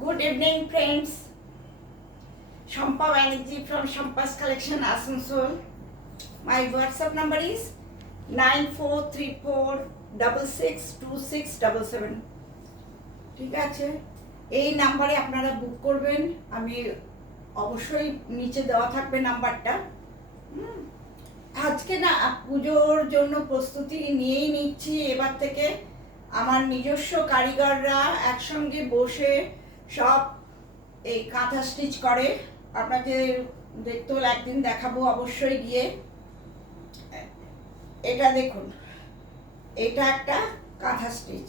Good evening, friends. Shampa Banerjee from Shampa's Collection, Asansol. My WhatsApp number is 9434662677. ঠিক আছে, এই নাম্বারে আপনারা বুক করবেন। আমি অবশ্যই নিচে দেওয়া থাকবে নাম্বারটা। আজকে না পুজোর জন্য প্রস্তুতি নিয়েই নিচ্ছি। এবার থেকে আমার নিজস্ব কারিগররা একসঙ্গে বসে সব এই কাঁথা স্টিচ করে। আপনাদের দেখতে হলে একদিন দেখাবো অবশ্যই গিয়ে। এটা দেখুন, এটা একটা কাঁথা স্টিচ,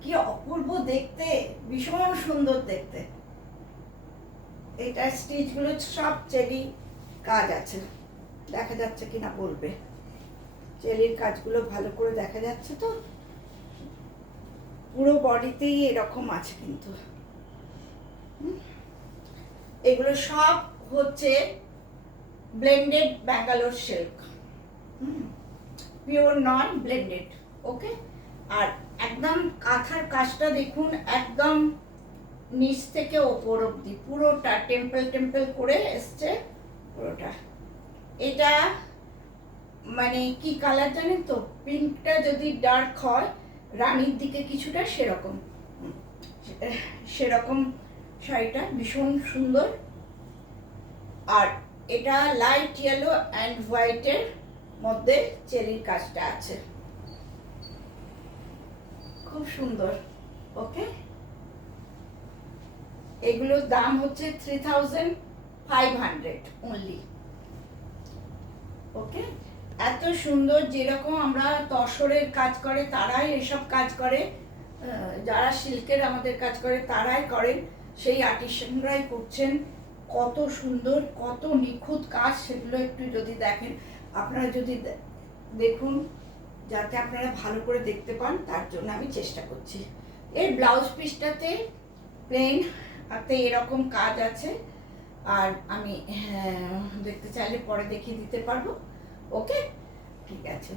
কি অপূর্ব দেখতে, ভীষণ সুন্দর দেখতে। এটা স্টিচগুলো সব চেরি কাজ আছে, দেখা যাচ্ছে কিনা বলবে। চেরির কাজগুলো ভালো করে দেখা যাচ্ছে তো, পুরো বডিতেই এরকম আছে কিন্তু। এগুলো সব হচ্ছে ব্লেন্ডেড ব্যাঙ্গালোর সিল্ক, পিওর নন ব্লেন্ডেড। ওকে, আর একদম কাঁথার কাজটা দেখুন, একদম নিচ থেকে ওপর অব্দি পুরোটা টেম্পল টেম্পল করে এসছে পুরোটা। এটা মানে কি কালার জানেন তো, পিঙ্কটা যদি ডার্ক হয় রানীর দিকে কিছুটা, সেরকম সেরকম শাড়িটা ভীষণ সুন্দর। আর এটা লাইট ইয়েলো অ্যান্ড হোয়াইটের মধ্যে চেরির কাজটা আছে, খুব সুন্দর। ওকে, এগুলোর দাম হচ্ছে 3500 অনলি। ওকে, এত সুন্দর, যেরকম আমরা তসরের কাজ করে তারাই এসব কাজ করে, যারা সিল্কের আমাদের কাজ করে তারাই করেন, সেই আর্টিসানরাই করছেন। কত সুন্দর, কত নিখুঁত কাজ, সেগুলো একটু যদি দেখেন, আপনারা যদি দেখুন, যাতে আপনারা ভালো করে দেখতে পান, তার জন্য আমি চেষ্টা করছি। এর ব্লাউজ পিসটাতে প্লেন হাতে এরকম কাজ আছে, আর আমি দেখতে চাইলে পরে দেখিয়ে দিতে পারবো। ওকে, ঠিক আছে।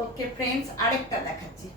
ওকে ফ্রেন্ডস, আরেকটা দেখাচ্ছি।